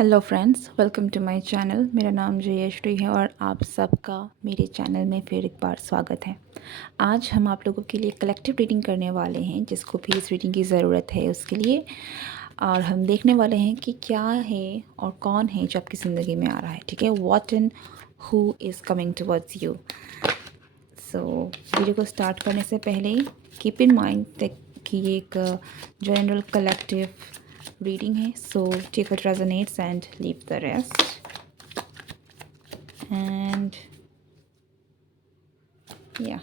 Hello friends, welcome to my channel. मेरा नाम जयश्री है और आप सबका मेरे चैनल में फिर एक बार स्वागत है। आज हम आप लोगों के लिए कलेक्टिव रीडिंग करने वाले हैं, जिसको भी इस रीडिंग की ज़रूरत है उसके लिए। और हम देखने वाले हैं कि क्या है और कौन है जो आपकी ज़िंदगी में आ रहा है। ठीक है, what and who is coming towards you. So video को स्टार्ट करने से पहले कीप इन माइंड कि ये एक जनरल कलेक्टिव रीडिंग है। So take what resonates and leave the rest. And या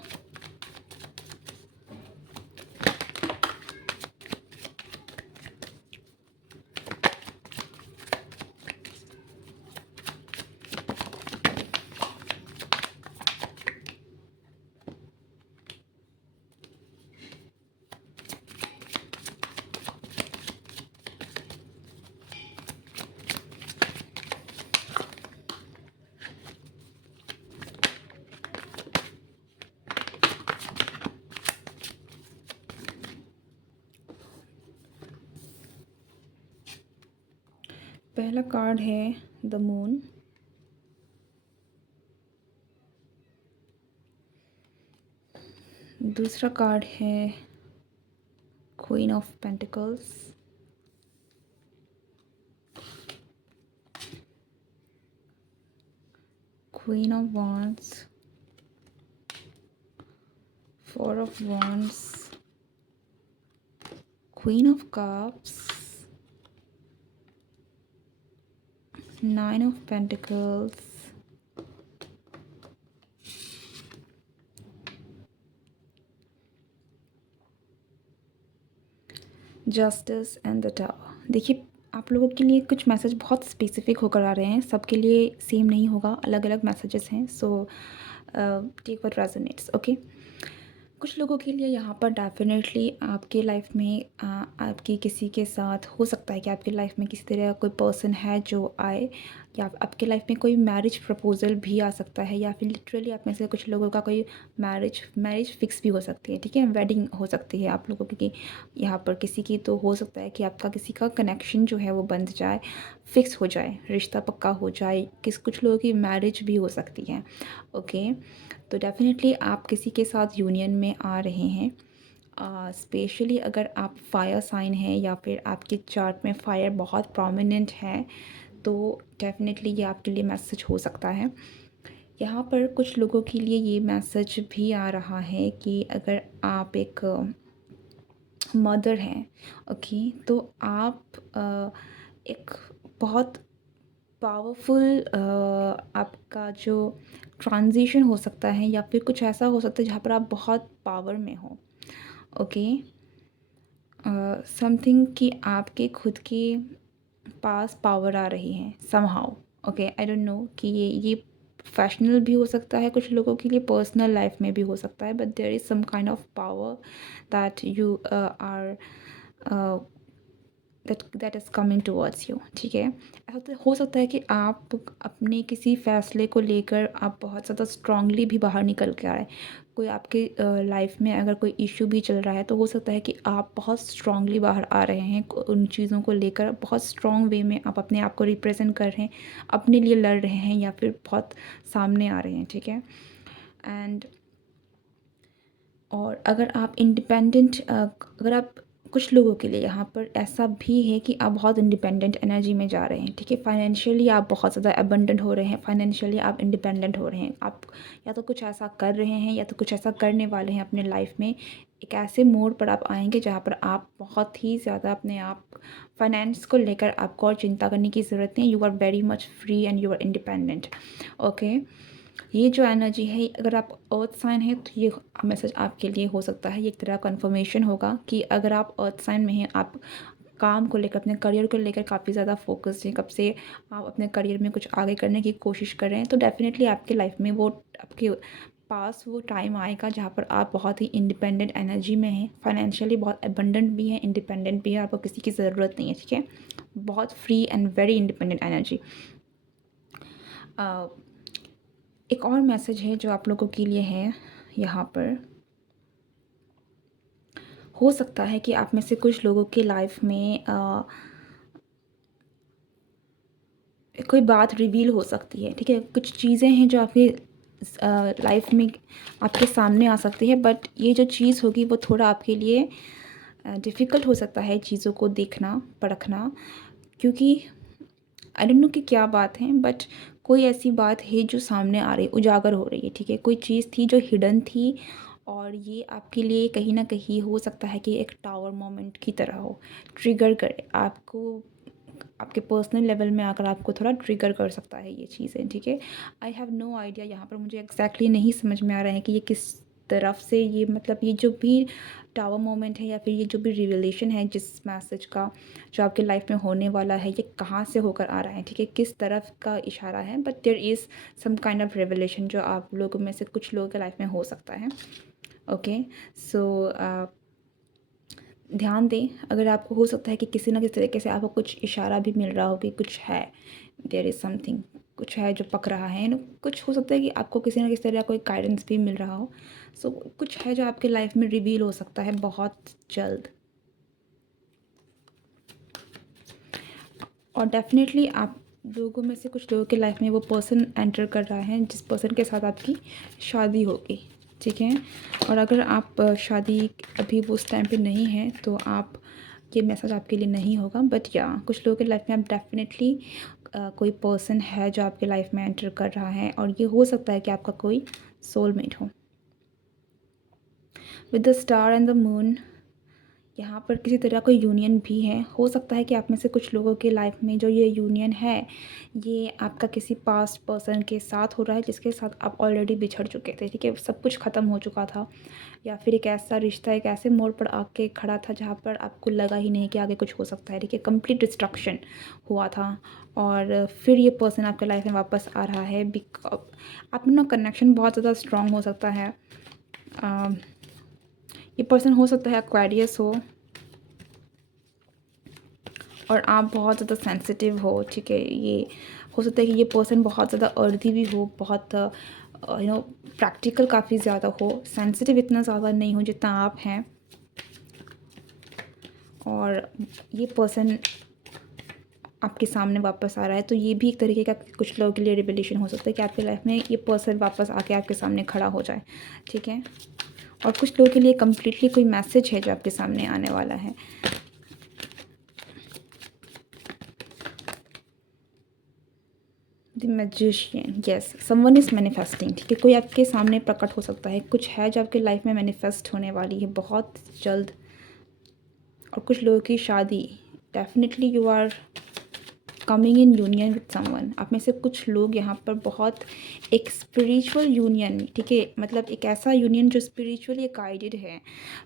पहला कार्ड है द मून। दूसरा कार्ड है queen of pentacles. Queen of wands, four of wands, queen of cups, nine of pentacles, justice and the tower. देखिए, आप लोगों के लिए कुछ मैसेज बहुत स्पेसिफिक होकर आ रहे हैं, सबके लिए सेम नहीं होगा, अलग अलग मैसेजेस हैं। So take what resonates. Okay, कुछ लोगों के लिए यहाँ पर डेफिनेटली आपके लाइफ में आपकी किसी के साथ हो सकता है कि आपकी लाइफ में किसी तरह का कोई पर्सन है जो आए, या आपके लाइफ में कोई मैरिज प्रपोजल भी आ सकता है, या फिर लिटरली आप में से कुछ लोगों का कोई मैरिज फिक्स भी हो सकती है। ठीक है, वेडिंग हो सकती है आप लोगों की यहाँ पर। किसी की तो हो सकता है कि आपका किसी का कनेक्शन जो है वो बंध जाए, फिक्स हो जाए, रिश्ता पक्का हो जाए। कुछ लोगों की मैरिज भी हो सकती है। ओके, तो डेफिनेटली आप किसी के साथ यूनियन में आ रहे हैं। स्पेशली अगर आप फायर साइन हैं या फिर आपके चार्ट में फायर बहुत प्रोमिनेंट है, तो डेफिनेटली ये आपके लिए मैसेज हो सकता है। यहाँ पर कुछ लोगों के लिए ये मैसेज भी आ रहा है कि अगर आप एक मदर हैं, ओके, तो आप एक बहुत पावरफुल आपका जो ट्रांजिशन हो सकता है, या फिर कुछ ऐसा हो सकता है जहाँ पर आप बहुत पावर में हो। ओके, समथिंग कि आपके खुद के पास पावर आ रही है somehow. Okay, I don't know कि ये प्रोफेशनल भी हो सकता है, कुछ लोगों के लिए पर्सनल लाइफ में भी हो सकता है, but there is some kind of power that you are that is coming towards you. ठीक है, ऐसा तो हो सकता है कि आप अपने किसी फ़ैसले को लेकर आप बहुत ज़्यादा स्ट्रांगली भी बाहर निकल के आए। कोई आपके लाइफ में अगर कोई इश्यू भी चल रहा है, तो हो सकता है कि आप बहुत स्ट्रांगली बाहर आ रहे हैं उन चीज़ों को लेकर, बहुत स्ट्रांग वे में आप अपने आप को रिप्रेजेंट कर रहे हैं, अपने लिए लड़ रहे हैं, या फिर बहुत सामने आ रहे हैं। ठीक है, एंड और अगर आप इंडिपेंडेंट अगर आप कुछ लोगों के लिए यहाँ पर ऐसा भी है कि आप बहुत इंडिपेंडेंट एनर्जी में जा रहे हैं। ठीक है, फाइनेंशियली आप बहुत ज़्यादा अबंडेंट हो रहे हैं, फाइनेंशियली आप इंडिपेंडेंट हो रहे हैं। आप या तो कुछ ऐसा कर रहे हैं या तो कुछ ऐसा करने वाले हैं अपने लाइफ में। एक ऐसे मोड़ पर आप आएंगे जहाँ पर आप बहुत ही ज़्यादा अपने आप फाइनेंस को लेकर आपको और चिंता करने की ज़रूरत नहीं है। You are very much free and you are independent. Okay, ये जो एनर्जी है, अगर आप अर्थ साइन है तो ये मैसेज आपके लिए हो सकता है। ये एक तरह कन्फर्मेशन होगा कि अगर आप अर्थ साइन में हैं, आप काम को लेकर, अपने करियर को लेकर काफ़ी ज़्यादा फोकस्ड हैं, कब से आप अपने करियर में कुछ आगे करने की कोशिश कर रहे हैं, तो डेफिनेटली आपके लाइफ में वो आपके पास वो टाइम आएगा जहाँ पर आप बहुत ही इंडिपेंडेंट एनर्जी में हैं, फाइनेंशियली बहुत एबंडेंट भी हैं, इंडिपेंडेंट भी हैं, आपको किसी की ज़रूरत नहीं है। ठीक है, बहुत free and very independent energy. एक और मैसेज है जो आप लोगों के लिए है यहाँ पर। हो सकता है कि आप में से कुछ लोगों की लाइफ में कोई बात रिवील हो सकती है, ठीक है। कुछ चीज़ें हैं जो आपकी लाइफ में आपके सामने आ सकती है, बट ये जो चीज़ होगी वो थोड़ा आपके लिए डिफ़िकल्ट हो सकता है चीज़ों को देखना, परखना, क्योंकि आई डोंट नो कि क्या बात है, बट कोई ऐसी बात है जो सामने आ रही, उजागर हो रही है, ठीक है। कोई चीज़ थी जो हिडन थी, और ये आपके लिए कहीं न कहीं हो सकता है कि एक टावर मोमेंट की तरह हो, ट्रिगर करे आपको, आपके पर्सनल लेवल में आकर आपको थोड़ा ट्रिगर कर सकता है ये चीज़ें, ठीक है। आई हैव नो आइडिया, यहाँ पर मुझे एग्जैक्टली नहीं समझ में आ रहा है कि ये किस तरफ से, ये मतलब ये जो भी टावर मोमेंट है या फिर ये जो भी रिवलेशन है जिस मैसेज का जो आपके लाइफ में होने वाला है, ये कहाँ से होकर आ रहा है, ठीक है, किस तरफ का इशारा है। But there is some kind of revelation जो आप लोगों में से कुछ लोगों के लाइफ में हो सकता है। ओके, सो ध्यान दें, अगर आपको हो सकता है कि किसी ना किसी तरीके से आपको कुछ इशारा भी मिल रहा हो कि कुछ है, देयर इज़ समथिंग, कुछ है जो पक रहा है, कुछ हो सकता है कि आपको किसी ना किसी तरह कोई गाइडेंस भी मिल रहा हो। सो कुछ है जो आपके लाइफ में रिवील हो सकता है बहुत जल्द, और डेफिनेटली आप लोगों में से कुछ लोगों के लाइफ में वो पर्सन एंटर कर रहा है जिस पर्सन के साथ आपकी शादी होगी, ठीक है। और अगर आप शादी अभी वो उस टाइम पे नहीं है तो आप, ये मैसेज आपके लिए नहीं होगा, बट या कुछ लोगों के लाइफ में आप डेफिनेटली कोई पर्सन है जो आपके लाइफ में एंटर कर रहा है, और ये हो सकता है कि आपका कोई सोलमेट हो। With the star and the moon, यहाँ पर किसी तरह का यूनियन भी है। हो सकता है कि आप में से कुछ लोगों के लाइफ में जो ये यूनियन है, ये आपका किसी पास्ट पर्सन के साथ हो रहा है जिसके साथ आप ऑलरेडी बिछड़ चुके थे, ठीक है, सब कुछ ख़त्म हो चुका था, या फिर एक ऐसा रिश्ता एक ऐसे मोड़ पर आके खड़ा था जहाँ पर आपको लगा ही नहीं कि आगे कुछ हो सकता है, ठीक है, कंप्लीट डिस्ट्रक्शन हुआ था, और फिर ये पर्सन आपके लाइफ में वापस आ रहा है। अपना कनेक्शन बहुत ज़्यादा स्ट्रॉन्ग हो सकता है। ये पर्सन हो सकता है एक्वेरियस हो, और आप बहुत ज़्यादा सेंसिटिव हो, ठीक है। ये हो सकता है कि ये पर्सन बहुत ज़्यादा अर्दी भी हो, बहुत प्रैक्टिकल काफ़ी ज़्यादा हो, सेंसिटिव इतना ज़्यादा नहीं हो जितना आप हैं। और ये पर्सन आपके सामने वापस आ रहा है, तो ये भी एक तरीके का कुछ लोगों के लिए रिवलेशन हो सकता है कि आपके लाइफ में ये पर्सन वापस आके आपके सामने खड़ा हो जाए, ठीक है। और कुछ लोगों के लिए कम्प्लीटली कोई मैसेज है जो आपके सामने आने वाला है। The magician, yes, someone is manifesting, ठीक है, कोई आपके सामने प्रकट हो सकता है, कुछ है जो आपके लाइफ में मैनिफेस्ट होने वाली है बहुत जल्द। और कुछ लोगों की शादी, definitely you are coming in union with someone. आप में से कुछ लोग यहाँ पर बहुत एक स्पिरिचुअल यूनियन, ठीक है, मतलब एक ऐसा यूनियन जो स्पिरिचुअली गाइडेड है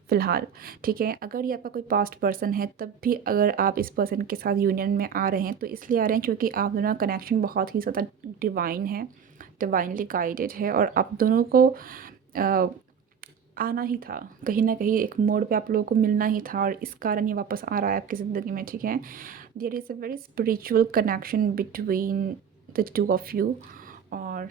फ़िलहाल, ठीक है। अगर ये आपका कोई पास्ट पर्सन है तब भी अगर आप इस पर्सन के साथ यूनियन में आ रहे हैं तो इसलिए आ रहे हैं क्योंकि आप दोनों का कनेक्शन बहुत ही ज़्यादा डिवाइन है, डिवाइनली गाइडेड है, और आप दोनों को आना ही था, कहीं ना कहीं एक मोड़ पे आप लोगों को मिलना ही था, और इस कारण ये वापस आ रहा है आपकी ज़िंदगी में, ठीक है। There is a very spiritual connection between the two of you. और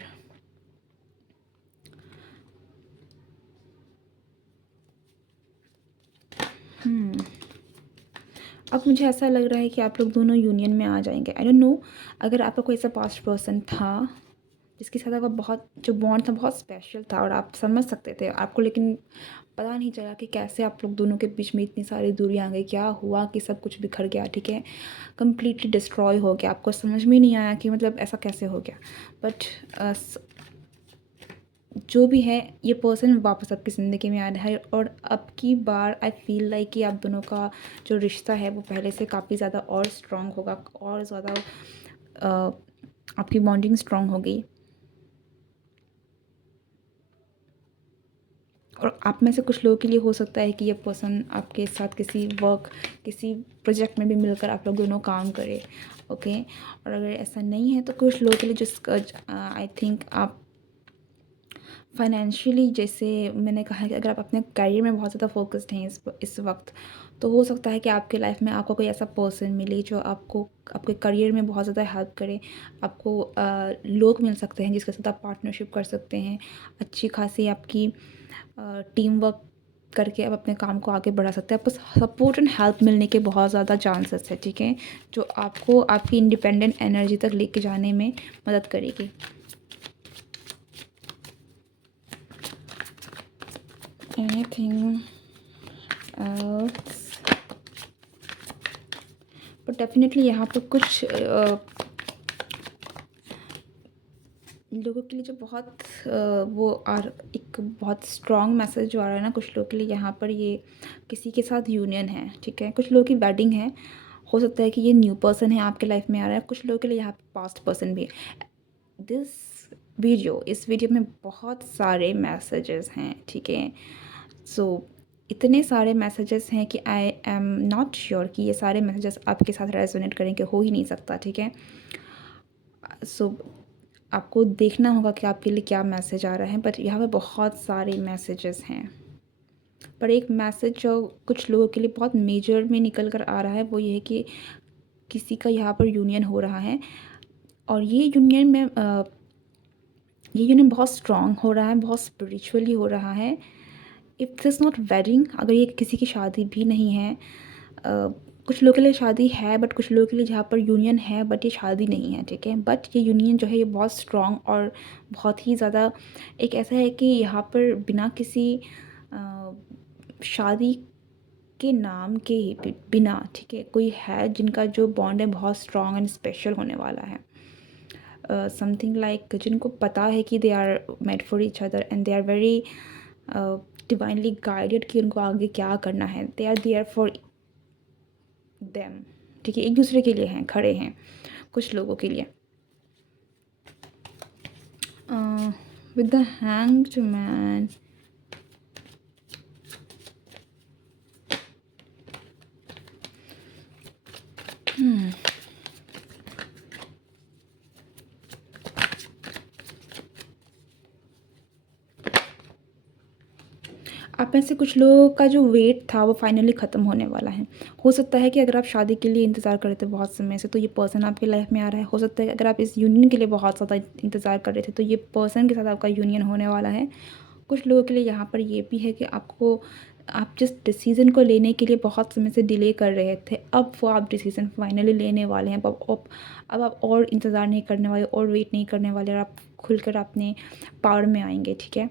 अब मुझे ऐसा लग रहा है कि आप लोग दोनों यूनियन में आ जाएंगे। आई डोंट नो, अगर आपका कोई ऐसा पास्ट पर्सन था जिसके साथ आपका बहुत जो बॉन्ड था बहुत स्पेशल था, और आप समझ सकते थे आपको, लेकिन पता नहीं चला कि कैसे आप लोग दोनों के बीच में इतनी सारी दूरी आ गई, क्या हुआ कि सब कुछ बिखर गया, ठीक है, कम्प्लीटली डिस्ट्रॉय हो गया, आपको समझ में नहीं आया कि मतलब ऐसा कैसे हो गया। बट जो भी है, ये पर्सन वापस आपकी ज़िंदगी में आ रहा है, और अब की बार आई फील लाइक कि आप दोनों का जो रिश्ता है वो पहले से काफ़ी ज़्यादा और स्ट्रॉन्ग होगा, और ज़्यादा आपकी बॉन्डिंग स्ट्रॉन्ग होगी। और आप में से कुछ लोगों के लिए हो सकता है कि ये पर्सन आपके साथ किसी वर्क, किसी प्रोजेक्ट में भी मिलकर आप लोग दोनों काम करें, ओके। और अगर ऐसा नहीं है तो कुछ लोगों के लिए जिसका आई थिंक आप फाइनेंशियली, जैसे मैंने कहा कि अगर आप अपने करियर में बहुत ज़्यादा फोकस्ड हैं इस वक्त, तो हो सकता है कि आपके लाइफ में आपको कोई ऐसा पर्सन मिले जो आपको आपके करियर में बहुत ज़्यादा हेल्प करे। आपको लोग मिल सकते हैं जिसके साथ आप पार्टनरशिप कर सकते हैं, अच्छी खासी आपकी टीम वर्क करके आप अपने काम को आगे बढ़ा सकते हैं। आपको सपोर्ट एंड हेल्प मिलने के बहुत ज़्यादा चांसेस है, ठीक है, जो आपको आपकी इंडिपेंडेंट एनर्जी तक लेके जाने में मदद करेगी। Anything else? बट डेफिनेटली यहाँ पर कुछ लोगों के लिए जो बहुत वो और एक बहुत स्ट्रॉन्ग मैसेज जो आ रहा है ना कुछ लोगों के लिए, यहाँ पर ये किसी के साथ यूनियन है, ठीक है, कुछ लोगों की वेडिंग है, हो सकता है कि ये न्यू पर्सन है आपके लाइफ में आ रहा है, कुछ लोगों के लिए यहाँ पे पास्ट पर्सन भी है। इस वीडियो में बहुत सारे मैसेजेस हैं, ठीक है, सो इतने सारे मैसेजेस हैं कि आई एम नॉट श्योर कि ये सारे मैसेजेस आपके साथ रेजोनेट करेंगे, हो ही नहीं सकता, ठीक है। सो आपको देखना होगा कि आपके लिए क्या मैसेज आ रहा है, बट यहाँ पे बहुत सारे मैसेजेस हैं। पर एक मैसेज जो कुछ लोगों के लिए बहुत मेजर में निकल कर आ रहा है वो ये है कि किसी का यहाँ पर यूनियन हो रहा है, और ये यूनियन बहुत स्ट्रॉन्ग हो रहा है, बहुत स्पिरिचुअली हो रहा है। इफ़ दिस नॉट वेडिंग, अगर ये किसी की शादी भी नहीं है, कुछ लोगों के लिए शादी है, बट कुछ लोगों के लिए जहाँ पर यूनियन है बट ये शादी नहीं है, ठीक है, बट ये यूनियन जो है ये बहुत स्ट्रॉन्ग और बहुत ही ज़्यादा एक ऐसा है कि यहाँ पर बिना किसी शादी के नाम के ही बिना, ठीक है, कोई है जिनका जो बॉन्ड है बहुत स्ट्रॉन्ग एंड स्पेशल होने वाला है। समथिंग लाइक जिनको पता है कि they are made for each other and they are very divinely guided कि उनको आगे क्या करना है, they are there for them, ठीक है, एक दूसरे के लिए हैं, खड़े हैं कुछ लोगों के लिए। विद द हैंग्ड मैन, आप में से कुछ लोगों का जो वेट था वो फाइनली ख़त्म होने वाला है। हो सकता है कि अगर आप शादी के लिए इंतज़ार कर रहे थे बहुत समय से तो ये पर्सन आपकी लाइफ में आ रहा है। हो सकता है कि अगर आप इस यूनियन के लिए बहुत ज़्यादा इंतज़ार कर रहे थे तो ये पर्सन के साथ आपका यूनियन होने वाला है। कुछ लोगों के लिए यहाँ पर ये भी है कि आप जिस डिसीज़न को लेने के लिए बहुत समय से डिले कर रहे थे, अब वो आप डिसीज़न फाइनली लेने वाले हैं। अब आप और इंतज़ार नहीं करने वाले और वेट नहीं करने वाले, और आप खुलकर अपने पावर में आएंगे, ठीक है।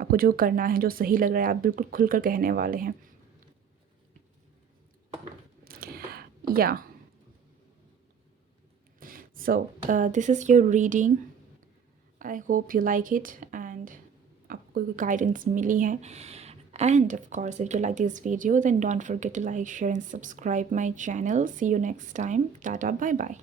आपको जो करना है, जो सही लग रहा है, आप बिल्कुल खुलकर कहने वाले हैं। या so this is your reading, I hope you like it and आपको कोई गाइडेंस मिली है। And of course, if you like this video, then don't forget to like, share and subscribe my channel. See you next time. Tata, bye bye.